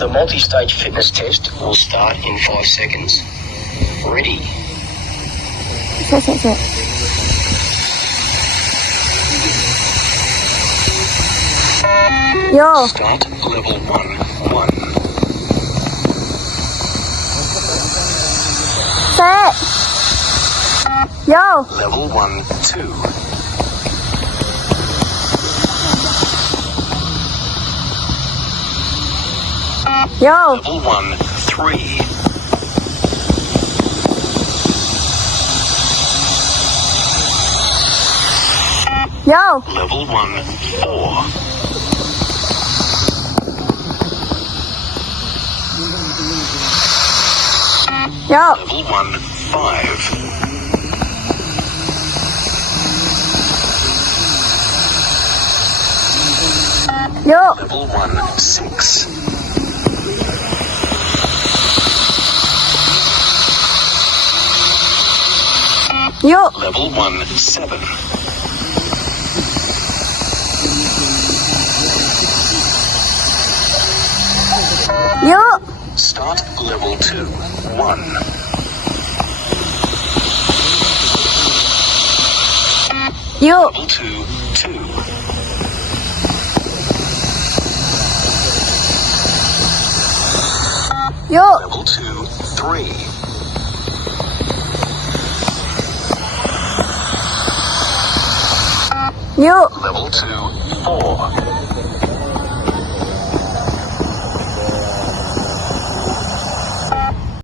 The multi-stage fitness test will start in 5 seconds. Ready? Set. Yo. Start level 1. Set. Yo. Level 1, 2. Yo. Level 1, 3. Yo. Level 1, 4. Yo. Level 1, 5. Yo. Level 1, 6. Yo. Level 1, 7. Yo. Start level 2, 1. Yo. Level 2, 2. Yo. Level 2, 3. Yo. Level 2, 4.